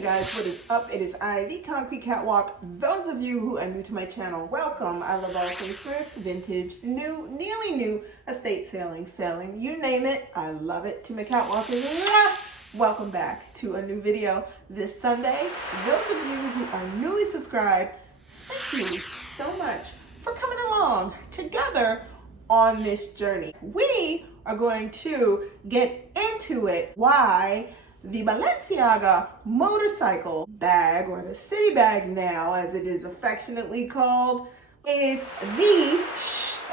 Hey guys, what is up? It is I, the Concrete Catwalk. Those of you who are new to my channel, welcome. I love all things thrift, vintage, new, nearly new, estate selling, you name it. I love it. To my catwalkers, welcome back to a new video this Sunday. Those of you who are newly subscribed, thank you so much for coming along together on this journey. We are going to get into it. Why the Balenciaga motorcycle bag, or the city bag now as it is affectionately called, is the,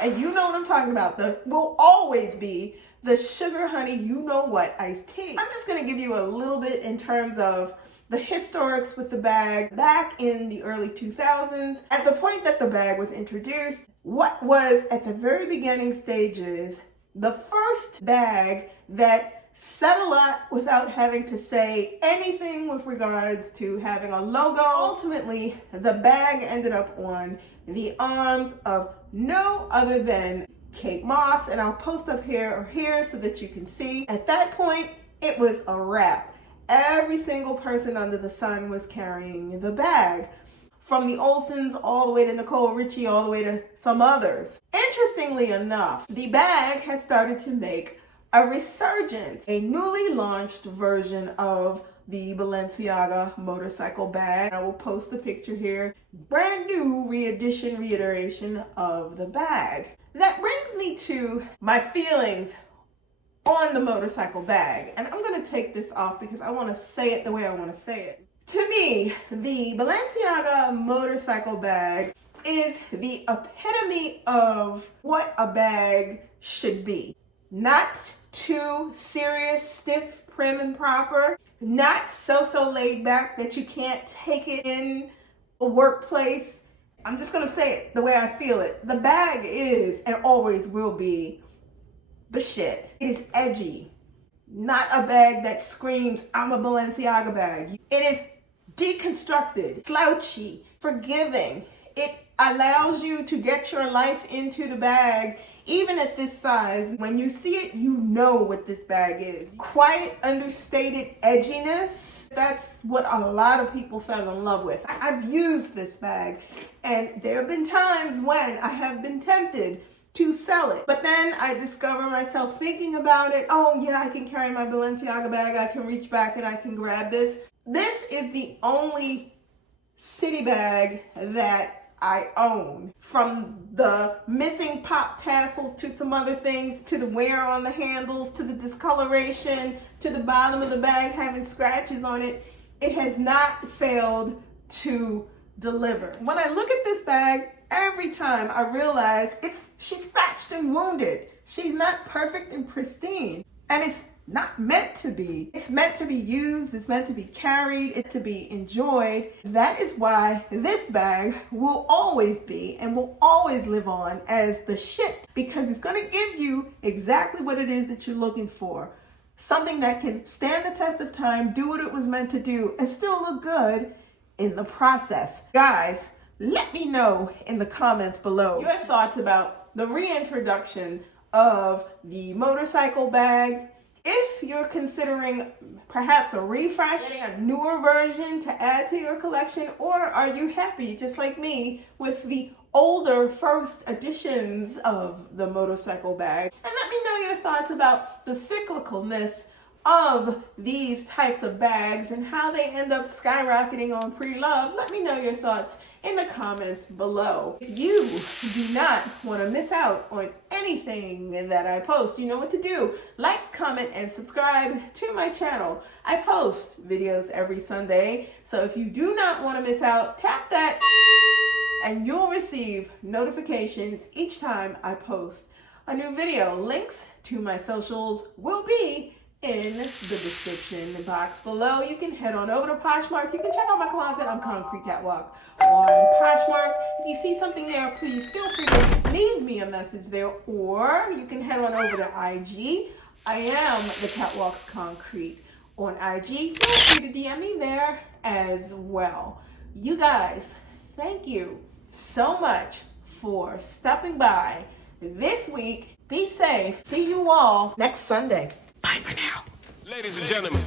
and you know what I'm talking about, will always be the sugar honey you know what iced tea. I'm just going to give you a little bit in terms of the historics with the bag. Back in the early 2000s, at the point that the bag was introduced, what was at the very beginning stages the first bag that said a lot without having to say anything with regards to having a logo. Ultimately, the bag ended up on the arms of no other than Kate Moss, and I'll post up here or here so that you can see. At that point, it was a wrap. Every single person under the sun was carrying the bag. From the Olsons all the way to Nicole Richie, all the way to some others. Interestingly enough, the bag has started to make a resurgence. A newly launched version of the Balenciaga motorcycle bag. I will post the picture here. Brand new reiteration of the bag. That brings me to my feelings on the motorcycle bag. And I'm gonna take this off because I wanna say it the way I wanna say it. To me, the Balenciaga motorcycle bag is the epitome of what a bag should be. Not too serious, stiff, prim and proper. Not so laid back that you can't take it in a workplace. I'm just gonna say it the way I feel it. The bag is and always will be the shit. It is edgy. Not a bag that screams, I'm a Balenciaga bag. It is deconstructed, slouchy, forgiving. It allows you to get your life into the bag. Even at this size, when you see it, you know what this bag is. Quiet, understated edginess. That's what a lot of people fell in love with. I've used this bag, and there have been times when I have been tempted to sell it. But then I discover myself thinking about it. Oh yeah, I can carry my Balenciaga bag. I can reach back and I can grab this. This is the only city bag that I own. From the missing pop tassels to some other things, to the wear on the handles, to the discoloration, to the bottom of the bag having scratches on it, it has not failed to deliver. When I look at this bag, every time I realize she's scratched and wounded. She's not perfect and pristine. And it's not meant to be. It's meant to be used, it's meant to be carried, it's to be enjoyed. That is why this bag will always be and will always live on as the shit, because it's gonna give you exactly what it is that you're looking for. Something that can stand the test of time, do what it was meant to do, and still look good in the process. Guys, let me know in the comments below your thoughts about the reintroduction of the motorcycle bag. If you're considering perhaps a refresh, getting a newer version to add to your collection, or are you happy, just like me, with the older first editions of the motorcycle bag? And let me know your thoughts about the cyclicalness of these types of bags and how they end up skyrocketing on pre-love. Let me know your thoughts in the comments below. If you do not want to miss out on anything that I post, you know what to do. Like, comment, and subscribe to my channel. I post videos every Sunday, so if you do not want to miss out, tap that and you'll receive notifications each time I post a new video. Links to my socials will be in the description box below. You can head on over to Poshmark. You can check out my closet. I'm Concrete Catwalk on Poshmark. If you see something there, please feel free to leave me a message there, or you can head on over to IG. I am the Catwalk's Concrete on IG. Feel free to DM me there as well. You guys, thank you so much for stopping by this week. Be safe. See you all next Sunday. Bye for now. Ladies and gentlemen.